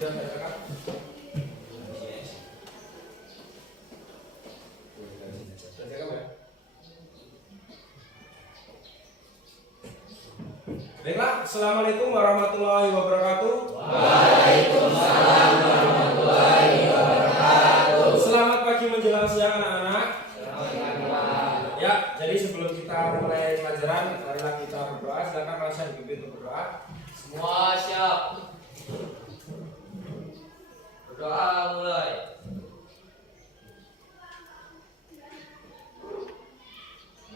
Baiklah, assalamualaikum warahmatullahi wabarakatuh. Waalaikumsalam warahmatullahi wabarakatuh. Selamat pagi menjelang siang anak-anak. Ya, jadi sebelum kita mulai pelajaran, marilah kita berdoa. Silakan Masya dipimpin untuk berdoa. Semua siap. Berdoa mulai.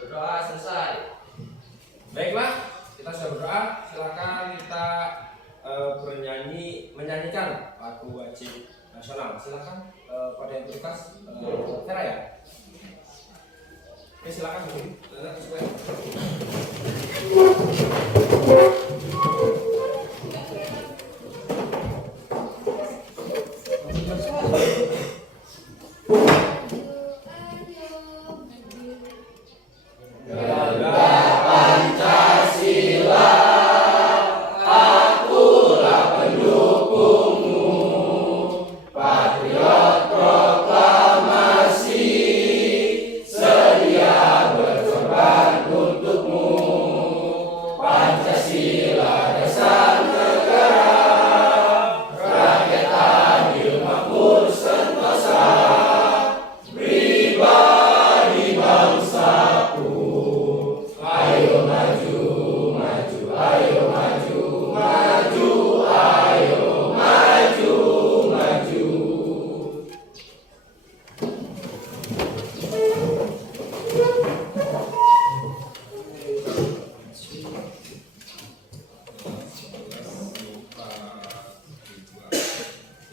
Berdoa selesai. Baiklah, kita sudah berdoa. Silakan kita menyanyikan lagu wajib nasional. Silakan pada yang bertugas Vera ya. Oke, silakan Bu.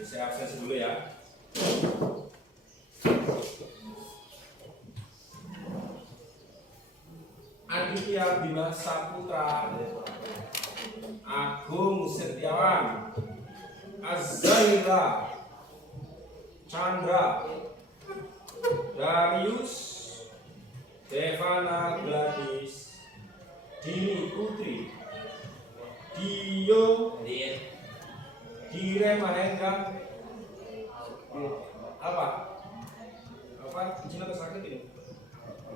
Saya absen dulu ya. Aditya Bima Saputra, Agung Setiawan, Azzaira Chandra, Darius Devana Gladys, Dini Putri, Dio Dire Mahendra. Apa izin atau sakit ini?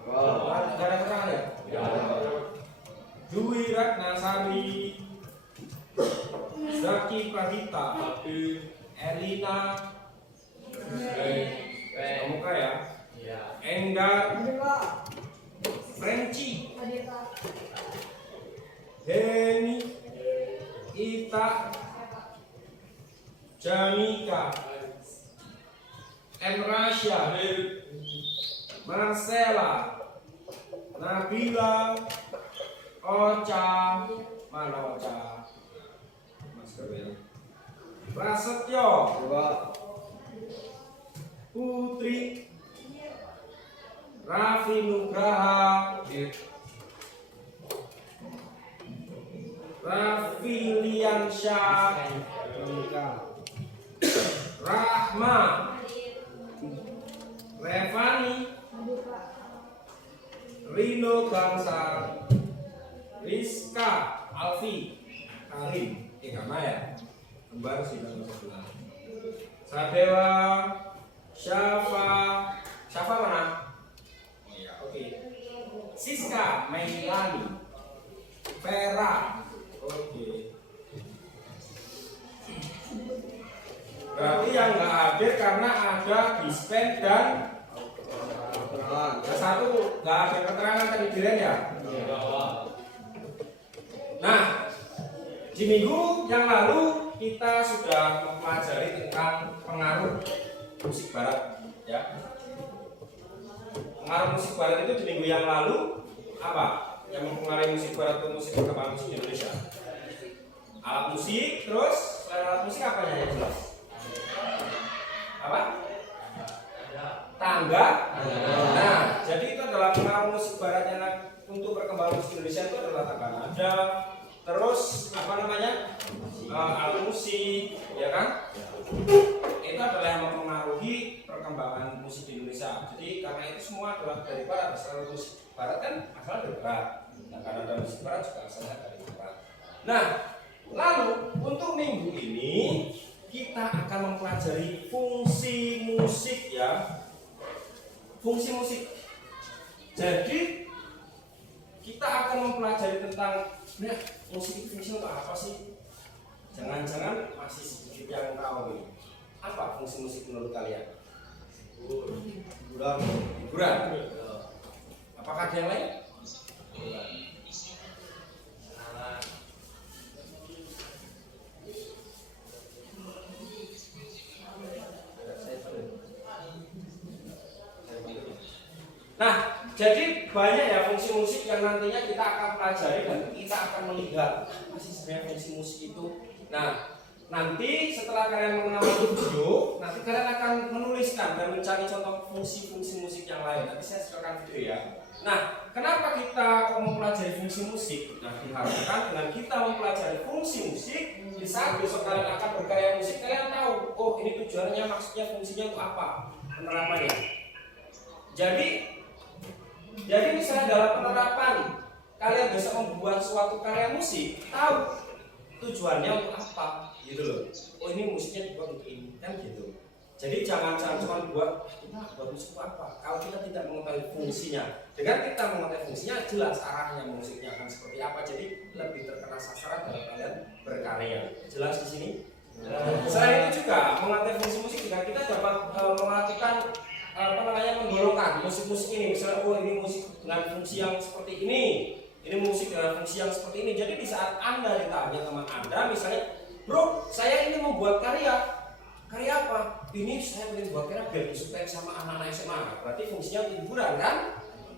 Gak ada keterangan ya? Dwi Ratnasari, Zaki Pradita, Elina Muka ya? Enggar Frenchi, Deni Ita Janika, Emrasya, Marcella, Nabila, Ocha, mana Ocha? Mas Kevin. Prasetyo, Putri, Raffi Nugraha, Raffi Liansyah, Rahma, Revani, Rino Bangsa, Rizka, Alfi, Karim, Maya, kembar 1911. Sadewa, Syafa mana? Oh iya, oke. Siska, Meilani, Vera, oke. Berarti yang nggak hadir karena ada dispen dan yang satu nggak ada keterangan tadi Diren ya. Nah, di minggu yang lalu kita sudah mempelajari tentang pengaruh musik barat, ya. Pengaruh musik barat itu di minggu yang lalu apa? Yang mempengaruhi musik barat ke musik perkembangan musik Indonesia. Alat musik, terus selain alat musik apa yang jelas? Apa? Tangga. Nah, jadi itu adalah pengaruh musik barat yang untuk perkembangan musik Indonesia itu adalah tangga nada. Terus apa namanya? Alat musik, ya kan? Itu adalah yang mempengaruhi perkembangan musik di Indonesia. Jadi karena itu semua adalah dari barat. Asal musik barat kan asal dari barat. Nah, karena ada musik barat juga asalnya dari barat. Nah, lalu untuk minggu ini kita akan mempelajari fungsi musik ya. Fungsi musik. Jadi kita akan mempelajari tentang musik itu fungsi untuk apa sih? Jangan-jangan masih sedikit yang tahu nih. Apa fungsi musik menurut kalian? Hiburan. Hiburan. Apakah ada yang lain? Nah, jadi banyak ya fungsi musik yang nantinya kita akan pelajari dan kita akan melihat apa sih sebenarnya fungsi musik itu. Nah, nanti setelah kalian mengenal video, nanti kalian akan menuliskan dan mencari contoh fungsi-fungsi musik yang lain. Nanti saya setelkan video ya. Nah, kenapa kita mempelajari fungsi musik? Nah, diharapkan dengan kita mempelajari fungsi musik, di saat besok kalian akan berkarya musik, kalian tahu, oh ini tujuannya, maksudnya, fungsinya untuk apa, penerapannya. Jadi misalnya dalam penerapan kalian bisa membuat suatu karya musik, tahu tujuannya untuk apa, gitu loh. Oh ini musiknya dibuat untuk ini, kan gitu. Jadi jangan cuma buat musik itu apa, kalau kita tidak mengetahui fungsinya. Dengan kita mengetahui fungsinya, jelas arahnya musiknya akan seperti apa. Jadi lebih terkena sasaran dalam kalian berkarya. Jelas di sini. Selain itu juga mengetahui fungsi musik juga kita dapat melakukan menggolongkan musik-musik ini. Misalnya, oh ini musik dengan fungsi yang seperti ini musik dengan fungsi yang seperti ini. Jadi di saat Anda ditanya teman Anda, misalnya, bro, saya ini mau buat karya apa? Ini saya ingin buat karya biar disukai sama anak-anak SMA. Berarti fungsinya untuk hiburan kan?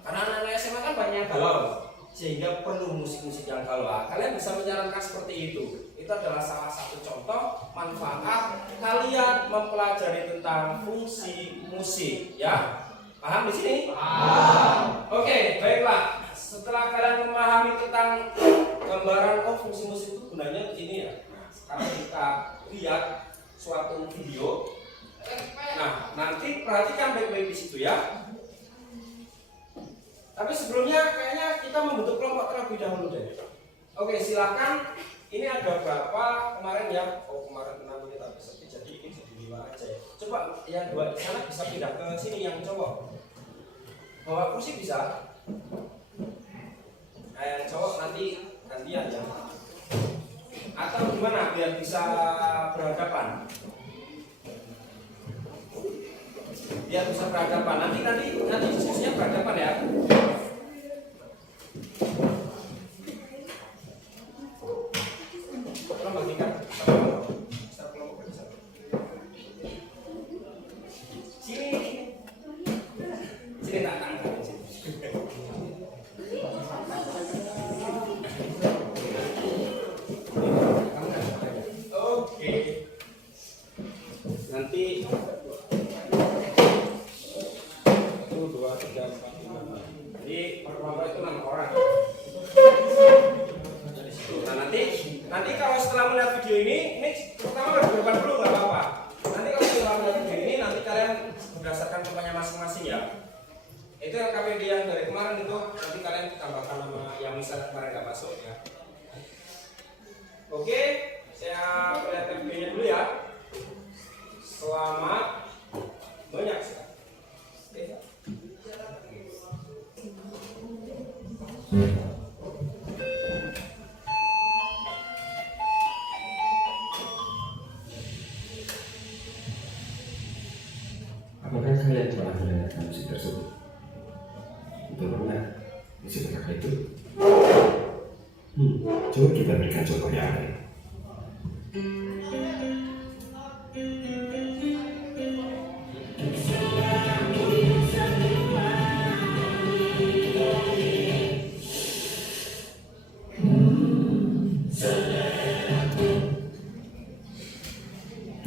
Karena anak-anak SMA kan banyak galau, sehingga perlu musik-musik yang galau. Kalian bisa menyarankan seperti itu. Itu adalah salah satu contoh manfaat kalian mempelajari tentang fungsi musik, ya. Paham di sini? Paham. Oke, baiklah. Setelah kalian memahami tentang gambaran fungsi musik itu gunanya begini ya. Nah, sekarang kita lihat suatu video. Nah, nanti perhatikan baik-baik di situ ya. Tapi sebelumnya kayaknya kita membentuk kelompok terlebih dahulu deh. Oke, silakan. Ini ada berapa kemarin ya? Oh, kemarin 6 menit tapi sepi, jadi ini jadi 5 aja ya. Coba yang 2 di sana bisa pindah ke sini yang cowok. Bawa kursi bisa. Nah, yang cowok nanti gantian ya. Atau gimana biar bisa berhadapan? Biar bisa berhadapan. Nanti diskusinya berhadapan ya. Nanti kalau setelah melihat video ini pertama berdebat dulu nggak apa-apa. Nanti kalau setelah melihat video ini nanti kalian berdasarkan tempatnya masing-masing ya. Itu yang KPD yang dari kemarin itu nanti kalian tambahkan nama yang misalnya kemarin nggak masuk ya. Oke, saya perlihatkan videonya dulu ya. Selamat menyaksikan. Apakah kalian pernah mendengarkan musik tersebut? Betul pernah? Musik apakah itu? Coba kita berikan contoh yang lain.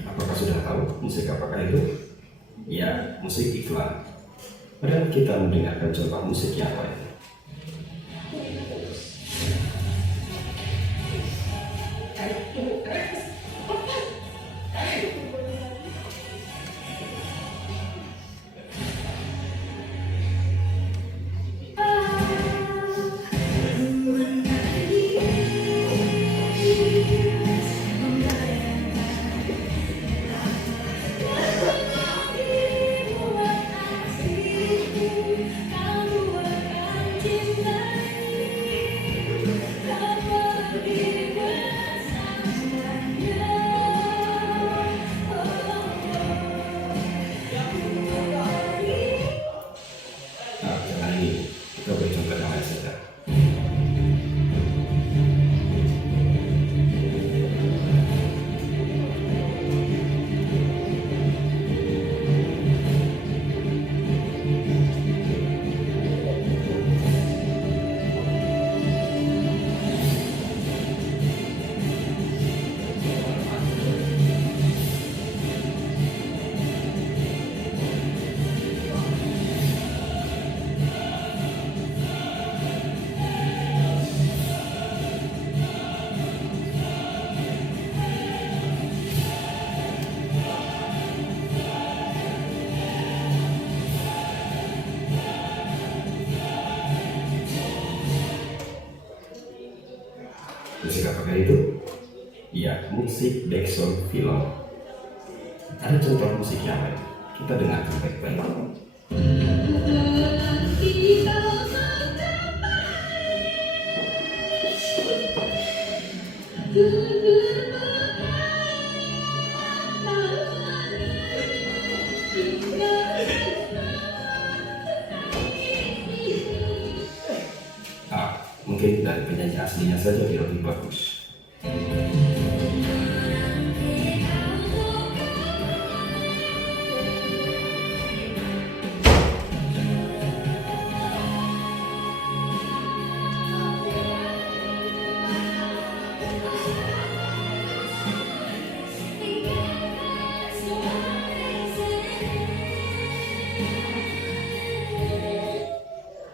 Apakah sudah tahu musik apakah itu? Ya, musik iklan. Mari kita mendengarkan contoh musik yang lain. musik background film. Ada contoh musik yang lain, kita dengarkan baik-baik. Mungkin dari penyanyi aslinya saja dia lebih bagus.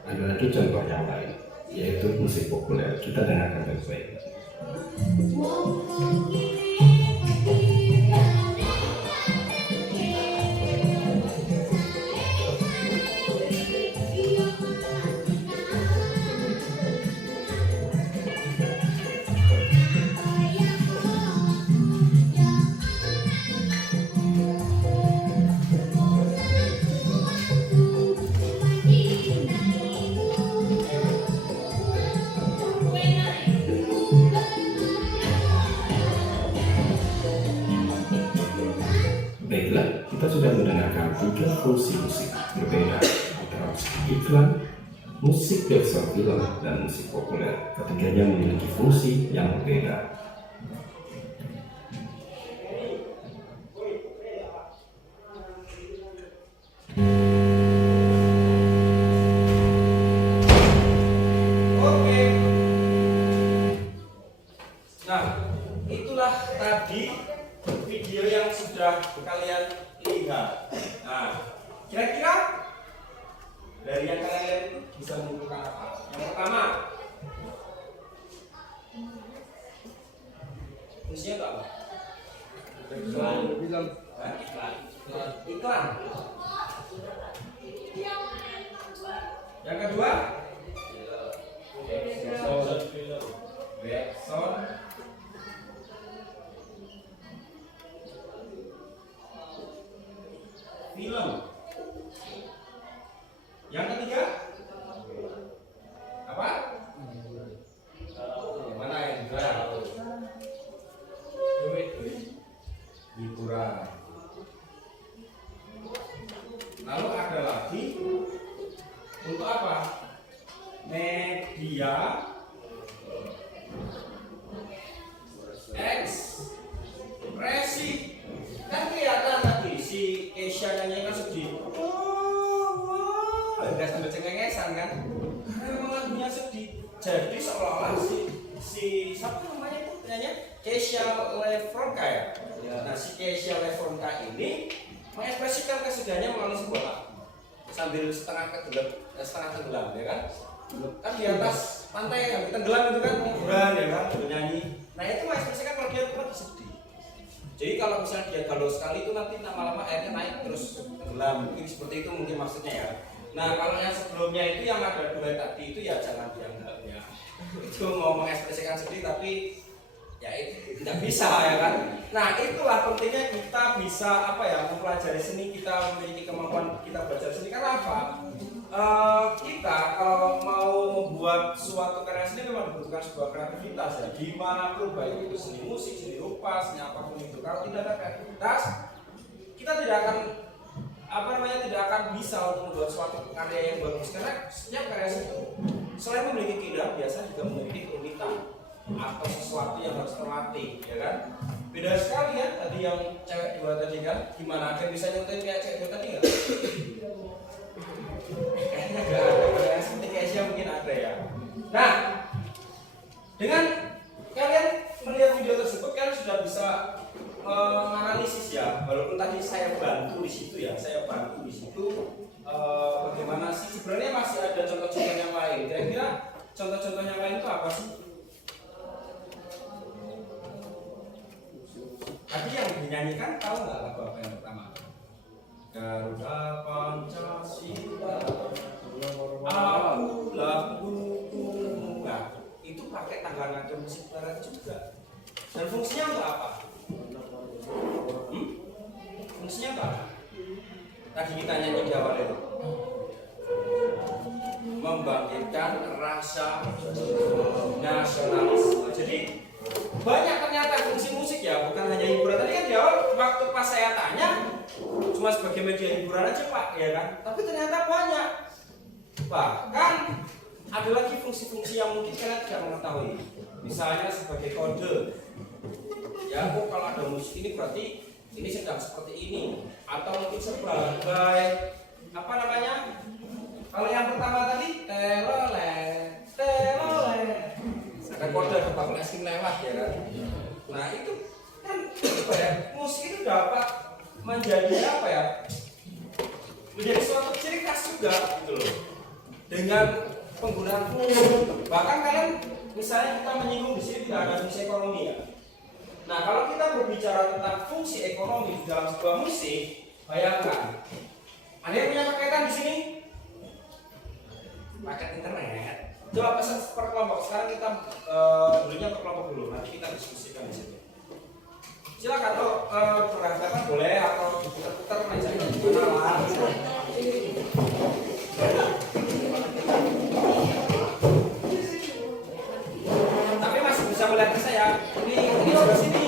Ada lagi contoh yang lain, yaitu musik populer. Kita dengarkan baik-baik. Baiklah, kita sudah mendengarkan 3 fungsi musik berbeda antara musik iklan, musik background film, dan musik populer. Ketiganya memiliki fungsi yang berbeda. Oke. Nah, itulah tadi video yang sudah kalian lihat. Nah, kira-kira dari yang kalian lihat itu bisa menunjukkan apa? Yang pertama, fungsinya itu apa? Iklan. Yang kedua, backsound. Film. Yang ketiga apa? Mana yang ketiga? Hiburan. Lalu ada lagi untuk apa? Media ekspresi. Kan kelihatan tadi si Keisha nyanyi kan sedih. Enggak sampai cengengesan kan? Karena memang lagunya sedih. Jadi seolah-olah si siapa namanya itu penyanyi? Keisha Lefronka ya. Nah si Keisha Lefronka ini mengekspresikan kesedihannya melalui sebuah lagu sambil setengah tenggelam ya kan? Kan di atas pantai yang tenggelam itu kan hiburan ya kan, bernyanyi. Nah itu mengekspresikan kalau dia lagi sedih. Jadi kalau misalnya dia galau sekali itu nanti lama-lama airnya naik terus tenggelam. Mungkin seperti itu mungkin maksudnya ya. Nah kalau yang sebelumnya itu yang ada duet tadi itu ya jangan dianggap ya. Itu mau mengekspresikan sedih tapi ya itu tidak bisa ya kan. Nah itulah pentingnya kita bisa apa ya mempelajari seni, kita memiliki kemampuan kita belajar seni. Karena apa? Kita kalau mau membuat suatu karya seni memang membutuhkan sebuah kreativitas ya. Dimanapun baik itu seni musik, seni rupa, seni apapun itu. Kalau tidak ada kreativitas, kita tidak akan tidak akan bisa untuk membuat suatu karya yang bagus. Karena setiap karya seni selain memiliki keindahan biasa juga memiliki keunikan atau sesuatu yang harus terlatih, ya kan? Beda sekali ya tadi yang cewek dua tadi kan, gimana? Ada bisa nyontohin kayak cewek dua tadi nggak? Kayaknya nggak ada, yang seperti Keisha mungkin ada ya. Nah, dengan kalian melihat video tersebut, kalian sudah bisa menganalisis ya, walaupun tadi saya bantu di situ ya, bagaimana sih sebenarnya masih ada contoh-contoh yang lain. Kira-kira contoh-contoh yang lain itu apa sih? Tadi yang dinyanyikan tahu nggak lagu apa yang pertama? Garuda Pancasila, akulah bukumu. Nah, itu pakai tangga nada musik barat juga. Dan fungsinya untuk apa? Fungsinya apa? Tadi kita nyanyi di awal itu membangkitkan rasa nasionalisme. Jadi banyak ternyata fungsi musik ya, bukan hanya hiburan. Tadi kan di awal waktu pas saya tanya cuma sebagai media hiburan aja Pak, ya kan? Tapi ternyata banyak. Bahkan ada lagi fungsi-fungsi yang mungkin kalian tidak mengetahui. Misalnya sebagai kode. Ya, oh kalau ada musik ini berarti ini sedang seperti ini. Atau mungkin sebagai apa namanya? Kalau yang pertama tadi telole, ada kode bakal es krim lewat ya kan. Nah itu kan apa ya, musik itu dapat menjadi apa ya, menjadi suatu ciri khas juga gitu loh dengan penggunaan fungsi. Bahkan kalian misalnya kita menyinggung di sini tidak ada fungsi ekonomi ya. Nah kalau kita berbicara tentang fungsi ekonomi di dalam sebuah musik, bayangkan ada yang punya paketan di sini, paket internet. Coba pesan per kelompok. Sekarang kita dulunya per kelompok dulu. Nanti kita diskusikan di sini. Silakan beranggapan boleh atau diputar-putar mejanya gimana. Tapi masih bisa melihat ke saya. Ini sebelah sini.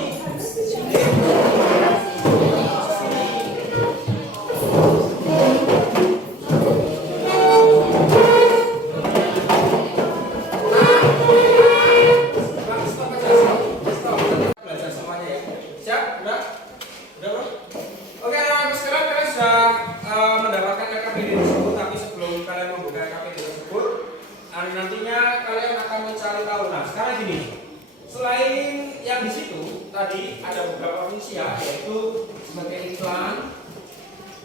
Nantinya kalian akan mencari tahu. Nah, sekarang gini, selain yang di situ tadi ada beberapa fungsi ya, yaitu sebagai iklan,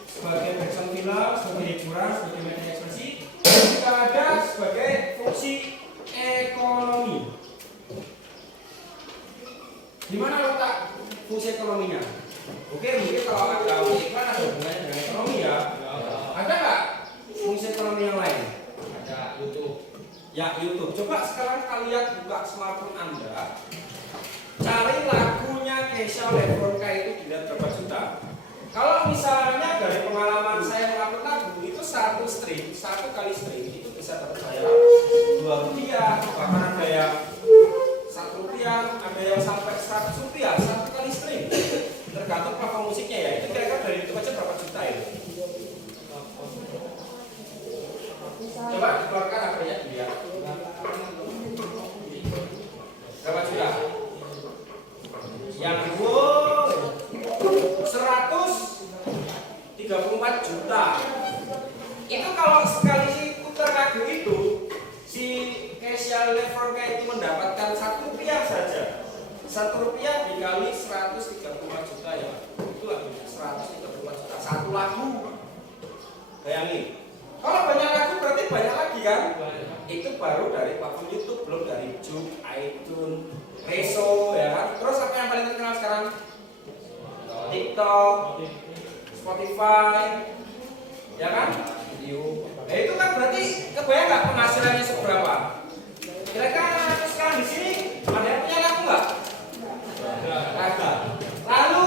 sebagai background film, sebagai hiburan, sebagai media ekspresi, juga ada sebagai fungsi ekonomi. Di mana letak fungsi ekonominya? Oke, mungkin kalau ada iklan ada hubungannya dengan ekonomi ya. Ada nggak fungsi ekonomi yang lain? Ada YouTube. Ya, YouTube. Coba sekarang kalian buka smartphone Anda, cari lagunya Kesha Lebronka itu dilihat berapa juta. Kalau misalnya dari pengalaman saya mengupload lagu itu satu kali stream itu bisa dapat bayar Rp2, bahkan ada yang Rp1, ada yang sampai Rp100 satu kali stream. Tergantung platform musiknya ya. Itu kira-kira dari YouTube aja berapa juta itu? Coba dikeluarkan apa-nya dia. Berapa juta? Yang 134 juta. Itu kalau sekali putar lagu itu si Kesha Lebronka itu mendapatkan Rp1 saja. Rp1 dikali 134 juta ya. Itu lagunya 134 juta. Satu lagu. Bayangin. Kalau banyak lagu berarti banyak lagi kan? Itu baru dari platform YouTube, belum dari Juke, iTunes, Reso ya kan? Terus apa yang paling terkenal sekarang? TikTok, Spotify, ya kan? Video. Nah, itu kan berarti kebayang nggak penghasilannya seberapa? Kira-kira sekarang di sini ada yang punya lagu nggak? Ada. Lalu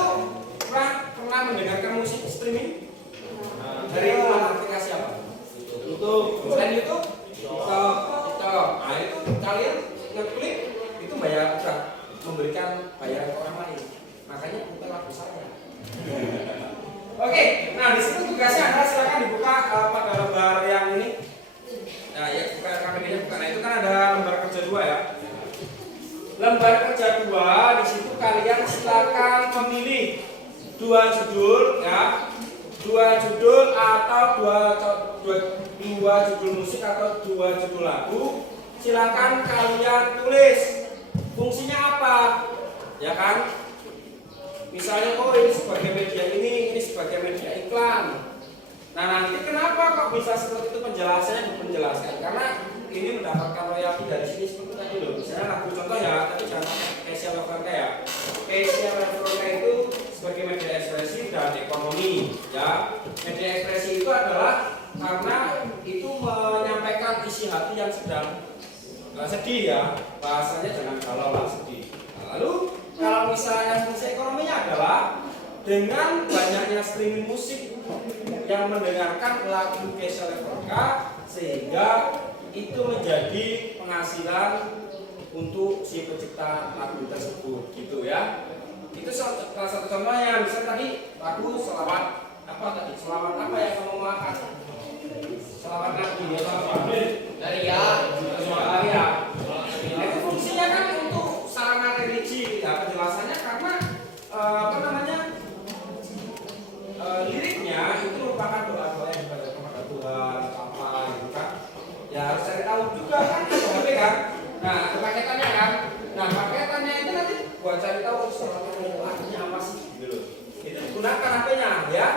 pernah mendengarkan musik streaming? Dari aplikasi apa? YouTube. Selain YouTube, TikTok. Nah itu kalian ngeklik itu bayar udah memberikan bayaran ke orang lain. Makanya putar lagu saya. Oke, nah di situ tugasnya adalah silakan dibuka pada lembar yang ini. Nah ya buka KPD-nya buka. Nah itu kan ada lembar kerja 2 ya. Lembar kerja 2 di situ kalian silakan memilih 2 judul ya. 2 judul atau dua judul musik atau 2 judul lagu. Silakan kalian tulis fungsinya apa, ya kan? Misalnya, oh ini sebagai media ini sebagai media iklan. Nah nanti kenapa kok bisa seperti itu penjelasannya dipenjelaskan? Karena ini mendapatkan royalti dari sini seperti tadi loh. Misalnya lagu contoh ya, tapi jangan Kesha Lebronka ya. Kesha Lebronka itu sebagai media ekspresi dan ekonomi, ya. Media ekspresi itu adalah karena itu menyampaikan isi hati yang sedang sedih ya, bahasanya jangan galau lah, sedih. Nah, lalu kalau adalah dengan banyaknya streaming musik yang mendengarkan lagu Kesha Leperka, sehingga itu menjadi penghasilan untuk si pencipta lagu tersebut, gitu ya. Itu salah satu contohnya. Misalnya tadi lagu selawat apa yang kamu makan? Selawat Nabi ya, selawat Dari ya. ya. Itu fungsinya kan untuk sarana religi, ya, penjelasannya karena liriknya itu merupakan doa-doa yang dibaca kepada Tuhan, apa gitu kan. Ya harus cari tahu juga kan, HP kan. Nah, ada paketannya kan. Nah, paketannya itu nanti buat cari tahu artinya apa sih gitu loh. Itu digunakan HP-nya ya.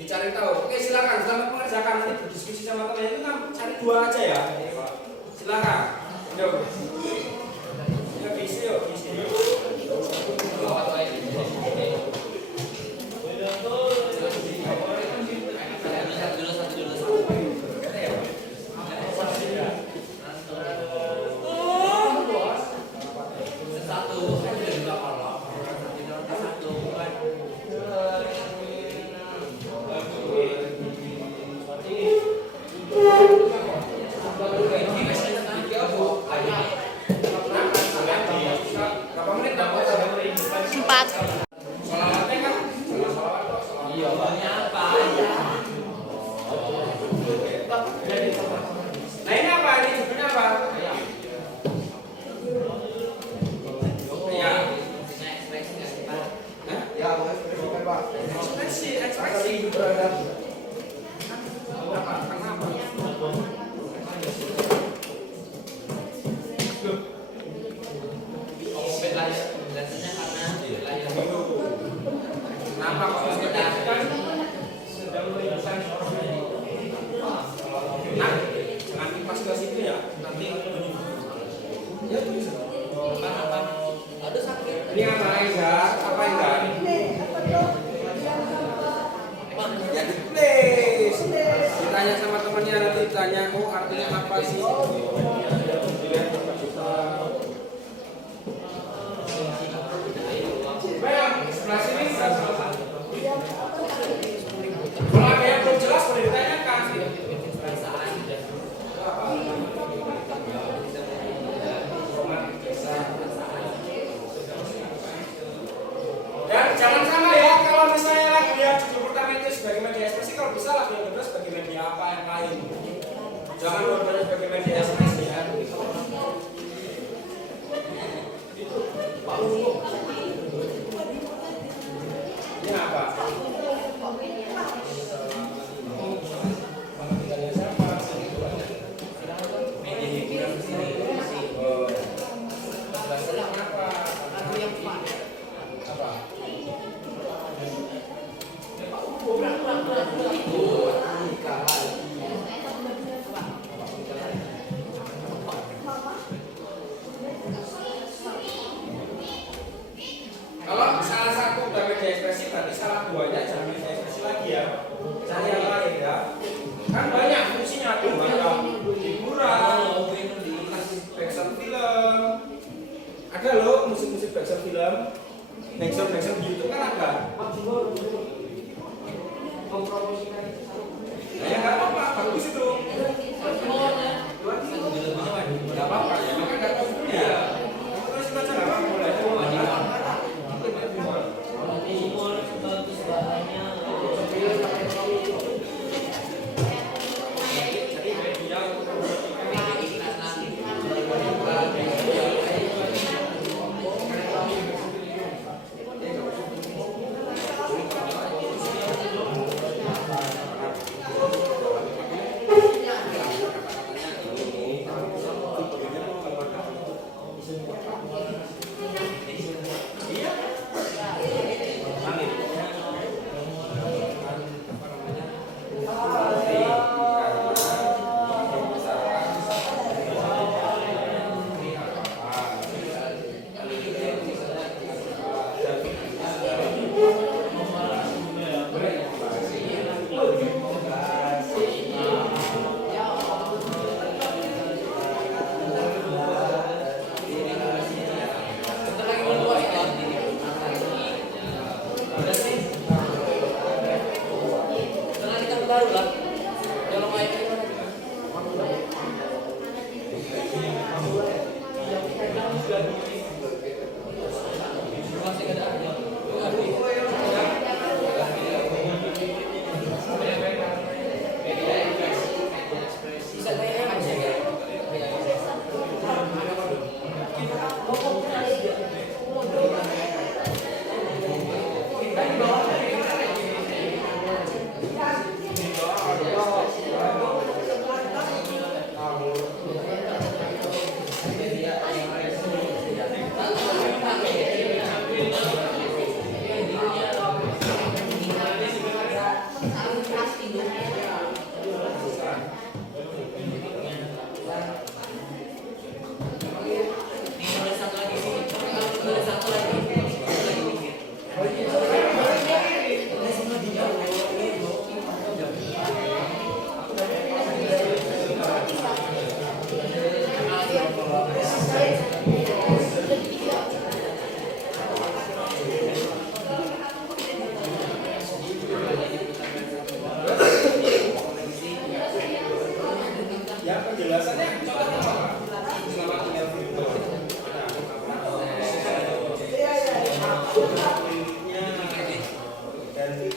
Dicari tahu. Oke, silakan selamat mengerjakan, nanti berdiskusi sama teman itu kan cari 2 aja ya. Silakan. Yuk. Yuk isi yuk. Nah ini apa? Ini judulnya apa? Ekspresi. Apa? Kenapa? Kenapa kok sedang merindukan nah, jangan kipas ke situ ya, nanti ya, Ada sakit. ini apa Aiza? Apa Aiza? Ya ditulis. Ditanya sama temannya, nanti tanya, oh artinya apa sih? Baik, sebelah sini. Kalau ada yang belum jelas boleh ditanyakan. Dan jangan sama ya, kalau misalnya lagu yang judul pertama itu sebagai media ekspresi, kalau bisa lagu yang kedua sebagai media apa yang lain. Jangan dua-duanya sebagai media ekspresi ya. Ini apa? Kalau salah satu udah media ekspresi, berarti salah duanya jangan media ekspresi lagi ya. Cari yang lain ya. Kan banyak fungsinya tuh, ada hiburan, backsound film. Ada loh musik-musik backsound film, backsound di YouTube kan ada. Ya nggak apa-apa, bagus itu. Nggak apa-apa, ya maka nggak tahu judulnya. Terus kita nggak apa-apa, boleh. Bagus banget. baru lah. Kalau main masih ada. Bisa kayak aja ya. Ya penjelasannya coba selama tinggal video. Dan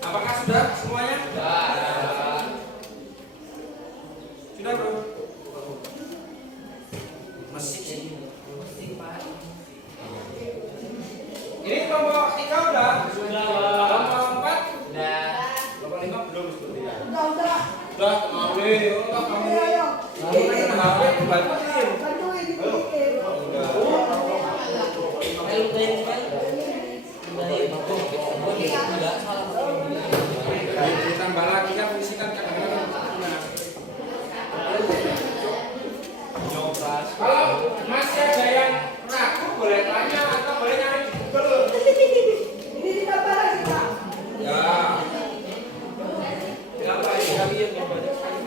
apakah sudah semuanya? Sudah bro? Masih. Ini kelompok 3 udah? Kelompok 4? Udah. Kelompok 5 belum sepertinya. Udah. Udah, kamu enggak kamu. Kamu main HP bantuin. Ditambah lagi kan fungsi kan kadang-kadang kalau masih ada yang ragu boleh tanya atau boleh nyari di Google. Ini ditambah lagi, Pak. Ya. Kenapa ini kalian yang banyak sekali?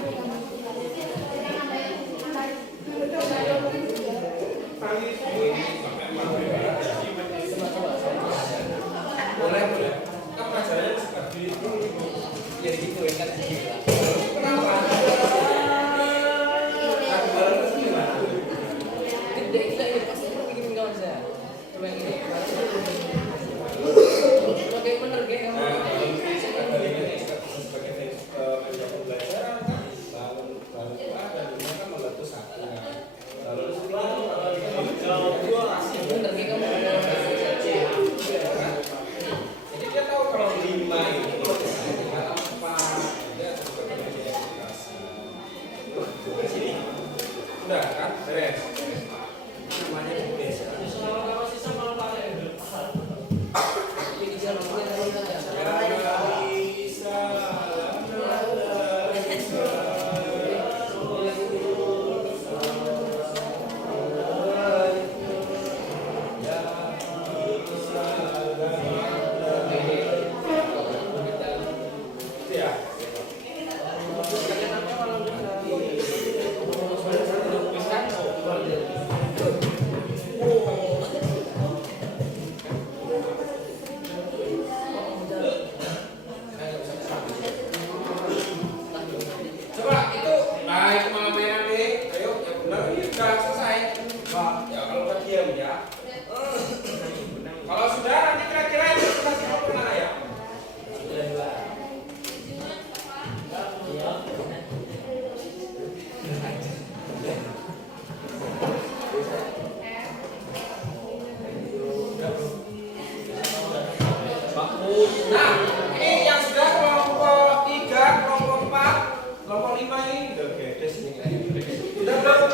Nah, ini yang sudah kelompok 3, kelompok 4, kelompok 5 ini udah bedes nih kayaknya. Sudah belum?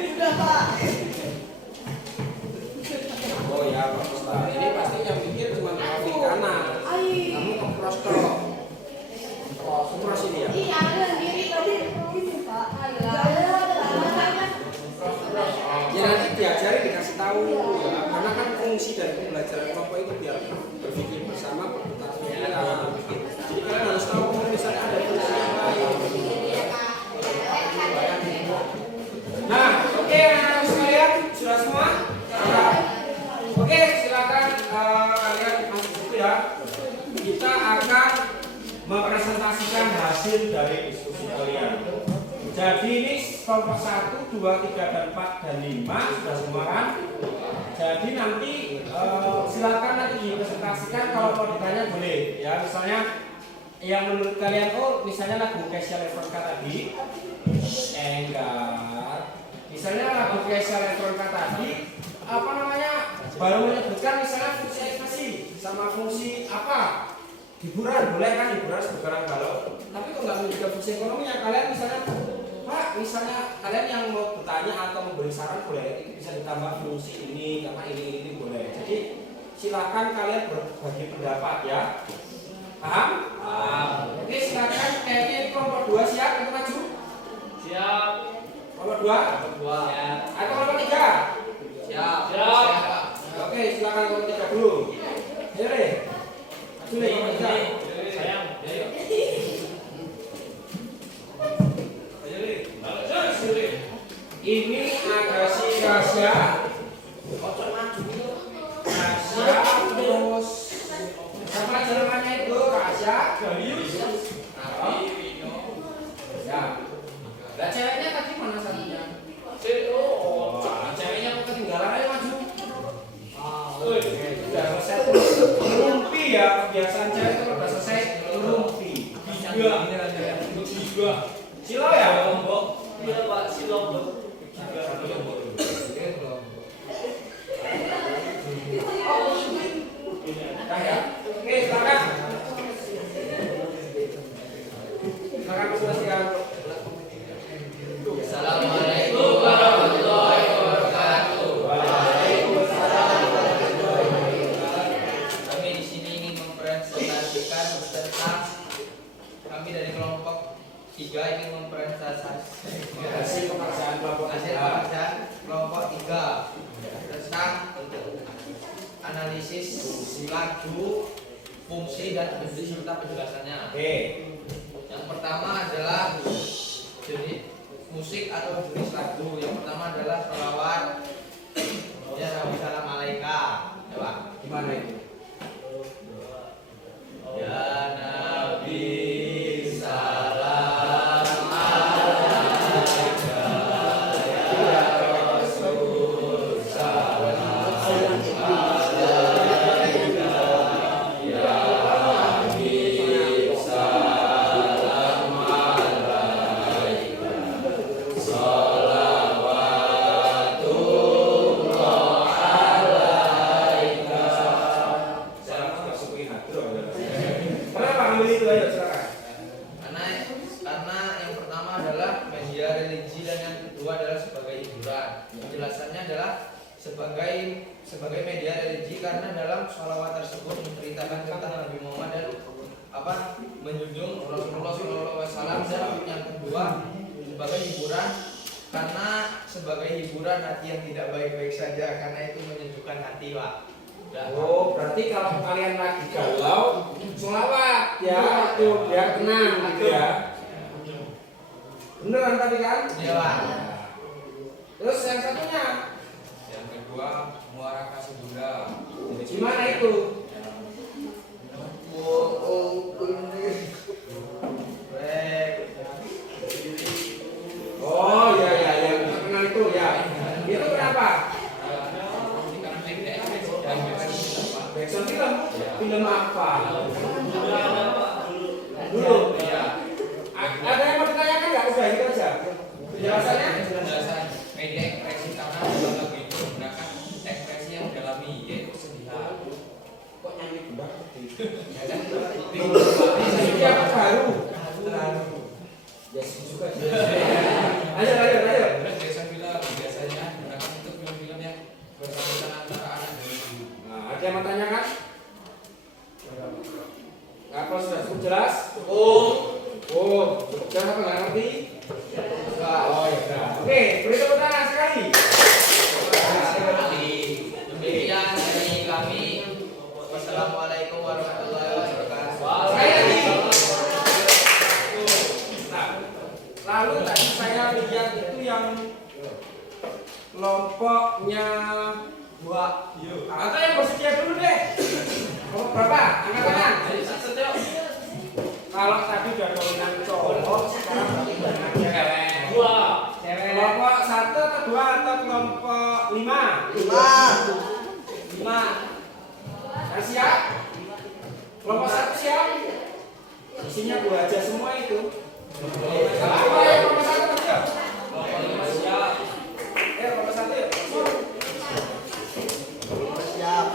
Sudah Pak. Oh ya, Pak Ustaz. Ini pasti yang pikir cuma kaki kanan. Kamu kempros toh. Oh, kempros ini ya. Iya, ada sendiri tadi ini Pak. Ya nanti diajari dikasih tahu ya, karena kan fungsi dari pembelajaran kelompok itu biar berpikir bersama, berputar pikiran. Jadi kalian harus tahu kalau misalnya ada fungsi yang lain. Nah, oke anak-anak sekalian, sudah semua? Oke, silakan kalian masuk buku ya. Kita akan mempresentasikan hasil dari diskusi kalian. Jadi ini kelompok 1, 2, 3, dan 4, dan 5 sudah semua kan? Jadi nanti silakan nanti dipresentasikan, kalau mau ditanya boleh ya. Misalnya yang menurut kalian, oh misalnya lagu Kesha Levronka tadi enggak, misalnya lagu Kesha Levronka tadi apa namanya, baru menyebutkan misalnya fungsi ekspresi sama fungsi apa, hiburan boleh kan, hiburan sebagai galau, tapi kok nggak menyebutkan fungsi ekonominya. Kalian misalnya Pak, misalnya kalian yang mau bertanya atau memberi saran boleh, itu bisa ditambah fungsi ini karena ini boleh. Jadi silakan kalian berbagi pendapat ya. Paham? Paham. Oke, silakan kayaknya kelompok 2 siap untuk maju? Siap. Kelompok 2? Siap. Atau kelompok 3? Siap. Siap. Oke, silakan kelompok 3 dulu. Ayo deh. Maju deh kelompok 3. Sayang. Ayo. Ini agresi Kasya. Kasya terus siapa jalannya itu? Kasya, Galius, ya. Lah ceweknya tadi mana satunya? Ceweknya kok ketinggalan, ayo maju. Sudah selesai terus rumpi ya, kebiasaan cewek itu udah selesai rumpi. Tiga. Silo ya? Iya Pak, silom. Nah, ya. Oke, silakan. Silakan presentasikan. Assalamualaikum warahmatullahi wabarakatuh. Kami di sini ingin mempresentasikan tentang, kami dari kelompok 3 ingin mempresentasikan Hasil pekerjaan kelompok hasil pekerjaan kelompok 3 tentang analisis lagu, fungsi dan bentuk serta penjelasannya. Oke. Yang pertama adalah jenis musik atau jenis lagu. Yang pertama adalah sholawat. Ya Nabi salam alaika. Ya Pak. Gimana itu? Ya Nabi Kenapa ambil itu aja silakan? karena yang pertama adalah media religi dan yang kedua adalah sebagai hiburan. Penjelasannya adalah sebagai media religi karena dalam sholawat tersebut menceritakan tentang Nabi Muhammad dan menjunjung Rasulullah SAW, dan yang kedua sebagai hiburan karena sebagai hiburan hati yang tidak baik-baik saja, karena itu menyejukkan hati Pak. Oh, berarti kalau kalian lagi galau, sholawat ya, itu biar tenang gitu ya. Beneran tadi kan? Iya Pak. Terus yang satunya, Yang kedua, muara kasih Bunda. gimana itu? Oh iya iya yang terkenal itu ya. Itu kenapa? Backsound film? Film apa? Dulu. Ada yang mau ditanyakan nggak? Udah itu aja. Penjelasannya? Penjelasan media ekspresi karena dalam lagu itu menggunakan ekspresi yang mendalami, yaitu kesedihan. Kok nyanyi banget? Ini apa baru? Ya juga. Ayo. Terus biasa film biasanya gunakan untuk film-film yang bersangkutan antara anak dan ibu. Nah, ada yang mau tanya kan? Nggak, kalau sudah cukup jelas? Cukup jelas apa nggak ngerti? Oh ya sudah. Oke, beri tepuk tangan sekali. Demikian dari kami. Wassalamualaikum warahmatullahi wabarakatuh. Sekali lagi. Nah, lalu tadi saya lihat itu yang kelompoknya 2. Atau yang bersedia dulu deh. Kelompok berapa? Angkat tangan. Kalau tadi udah dominan cowok, sekarang berarti banyak cewek. 2. Kelompok 1 atau 2 atau kelompok 5? 5. Yang siap? Kelompok 1 siap? Isinya Bu aja semua itu. Apa yang kelompok 1 tadi ya? Kelompok 5 siap. Kelompok 1 ya? Siap.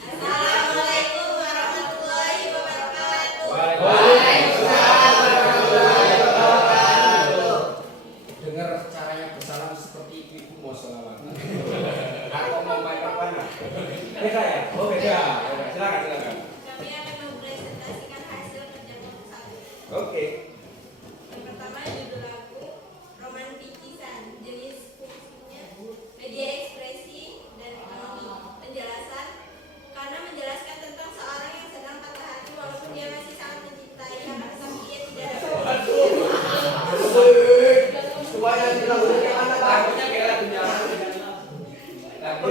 Assalamualaikum warahmatullahi wabarakatuh. Dengar caranya bersalam seperti ibu mau selawatan. Aku mau main apa? Beda ya? Oh beda. Silakan. Kami akan mempresentasikan hasil kerja kelompok 1. Oke. Yang pertama judul lagu Romanticisan, jenis fungsinya media ekspresi dan ekonomi. Penjelasan karena menjelaskan tentang seorang yang sedang patah hati walaupun dia masih sangat mencintai akan tapi dia tidak dapat. Lagunya kayak lagu zaman. Lagu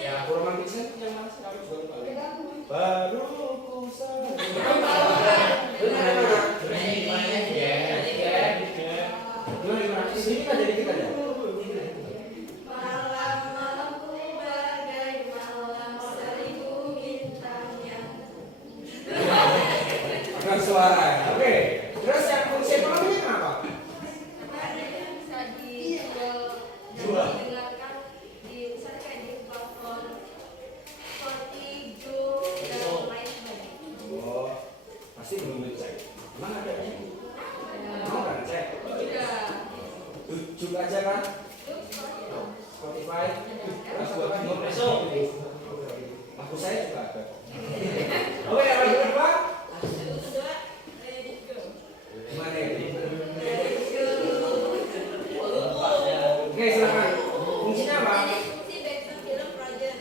ya romantisan yang mana sih? Aku juga lupa. Baru ku sadar. Sini kan jadi kita ya. Malam-malamku bagai malam seribu bintang yang Bukan suara. Oke. Terus yang fungsi ekonominya kenapa? kemarin bisa dijual dan didengarkan di misalnya kayak di platform Spotify, dan lain sebagainya. Oh, pasti belum ngecek. Mana ada yang mau nggak ngecek? Tujuh aja kan? Spotify. Terus buat besok. Aku saya juga ada. Oke, yang kedua. Gimana ini? Oke, silakan. Fungsinya apa? Ini fungsi background film project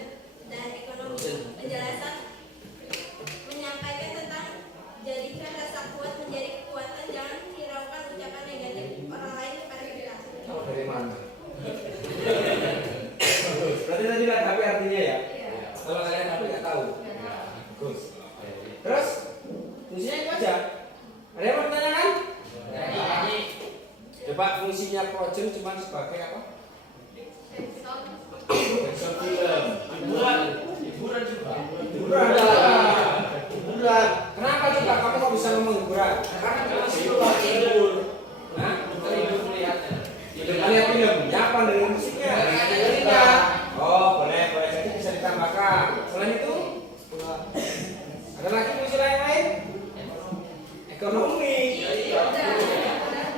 dan ekonomi. Penjelasan menyampaikan tentang jadikan rasa kuat menjadi kekuatan, jangan hiraukan ucapan negatif orang lain kepada kita. Tahu dari mana? Berarti tadi lihat HP artinya ya? Kalau kalian HP nggak tahu. Bagus. Terus fungsinya itu aja. Ada yang mau ditanyakan? Coba fungsinya projen cuma sebagai apa? Backsound film. Hiburan juga. Hiburan. Kenapa juga kamu kok bisa ngomong hiburan? Karena kita masih tidur. Nah, tidur melihatnya. Lihat filmnya apa dari musiknya? Cerita. Oh, boleh. Jadi bisa ditambahkan. Selain itu, ada lagi fungsi lain? Ekonomi.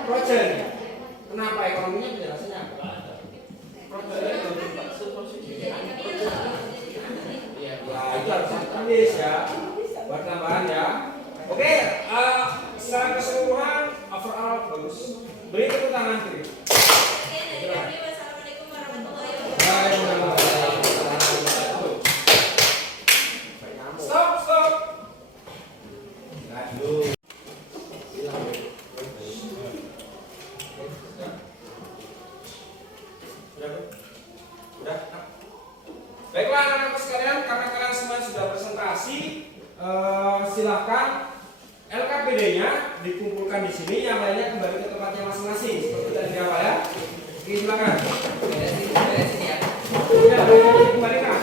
Projen. Kenapa ekonominya penjelasannya apa? Ya, itu harus ditulis ya. Buat tambahan ya. Oke, secara keseluruhan overall bagus. Beri tepuk tangan dulu. Oke, dari kami wassalamualaikum warahmatullahi wabarakatuh. Stop. Aduh. Udah. Baiklah anak-anak sekalian, karena kalian semua sudah presentasi, silahkan LKPD-nya dikumpulkan di sini, yang lainnya kembali ke tempatnya masing-masing seperti tadi awal ya. Oke, silakan. Dari sini ya. Ya, kembalikan.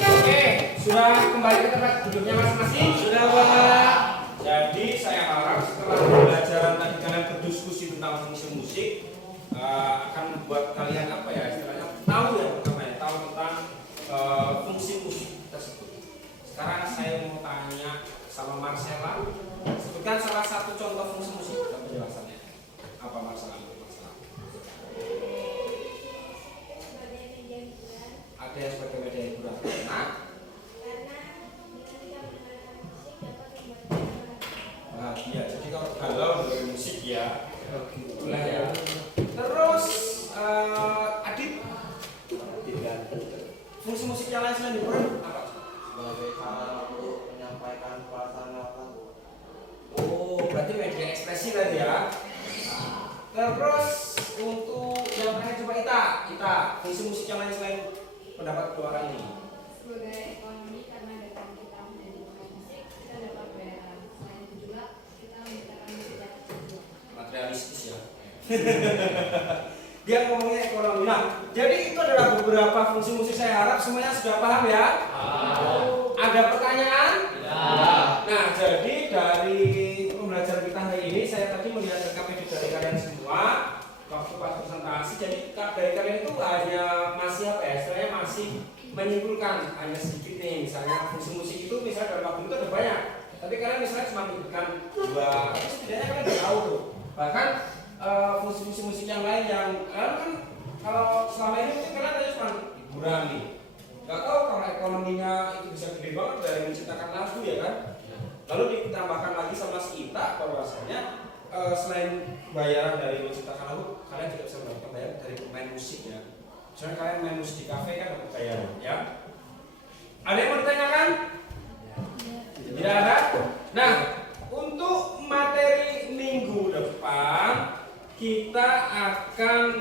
Oke, sudah kembali ke tempat duduknya masing-masing? Sudah, Pak. Jadi saya harap setelah pembelajaran tadi kalian berdiskusi tentang fungsi musik akan membuat kalian apa ya istilahnya tahu ya pertama ya tahu tentang fungsi musik tersebut. Sekarang saya mau tanya sama Marcella, sebutkan salah satu contoh fungsi musik dan penjelasannya. Apa Marcella? Sebagai media hiburan, Ada yang sebagai media hiburan. Nah, karena dengan kita mendengarkan musik dapat membuat kita bahagia. Jadi kalau galau dengerin musik ya. Itulah ya. Terus Adit, fungsi musik yang lain selain hiburan apa? Sebagai cara untuk menyampaikan perasaan lewat lagu. Oh, berarti media ekspresi tadi ya. Terus untuk yang terakhir coba kita fungsi musik yang lain selain pendapat kedua orang ini. Sebagai ekonomi karena dengan kita menyanyikan musik kita dapat bayaran. Selain itu juga kita menciptakan musik yang tersedia. Materialistis ya. Dia ngomongnya ekonomi. Nah, jadi itu adalah beberapa fungsi musik. Saya harap semuanya sudah paham ya. Ada pertanyaan? Nah, jadi dari pembelajaran kita hari ini saya tadi melihat rekapan dari kalian semua waktu pas presentasi. Jadi dari kalian itu hanya masih apa ya? Istilahnya masih menyimpulkan hanya sedikit nih. Misalnya fungsi musik itu misalnya dalam lagu itu ada banyak. Tapi kalian misalnya cuma menyebutkan 2, tapi setidaknya kalian udah tahu tuh. Bahkan fungsi-fungsi musik yang lain yang kalian kan kalau selama ini mungkin kalian hanya cuma hiburan nih. Gak tahu kalau ekonominya itu bisa gede banget dari menciptakan lagu ya kan. Lalu ditambahkan lagi sama si Ita bahwasanya selain bayaran dari menciptakan lagu, kalian juga bisa mendapatkan bayaran dari main musik ya. Misalnya kalian main musik di kafe kan dapat bayaran ya. Ada yang mau ditanyakan? Tidak ada? Nah, untuk materi minggu depan kita akan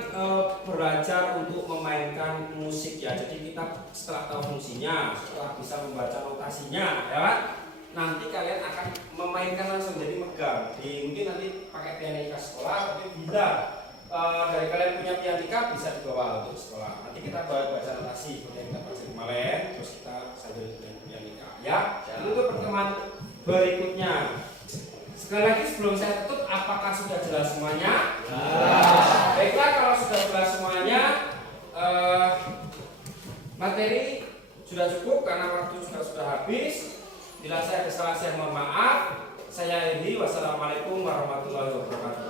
belajar untuk memainkan musik ya. Jadi kita setelah tahu fungsinya, setelah bisa membaca notasinya ya kan? Nanti kalian akan memainkan langsung jadi megang. Mungkin nanti pakai pianika sekolah, tapi bila dari kalian punya pianika bisa dibawa untuk sekolah. Nanti kita baca notasi seperti yang kita baca kemarin, terus kita sambil dengan pianika ya. Itu pertemuan berikutnya. Sekali lagi sebelum saya tutup, apakah sudah jelas semuanya? Baiklah, kalau sudah jelas semuanya, materi sudah cukup karena waktu juga sudah habis. Bila saya kesalahan, saya mohon maaf. Saya Edi, wassalamualaikum warahmatullahi wabarakatuh.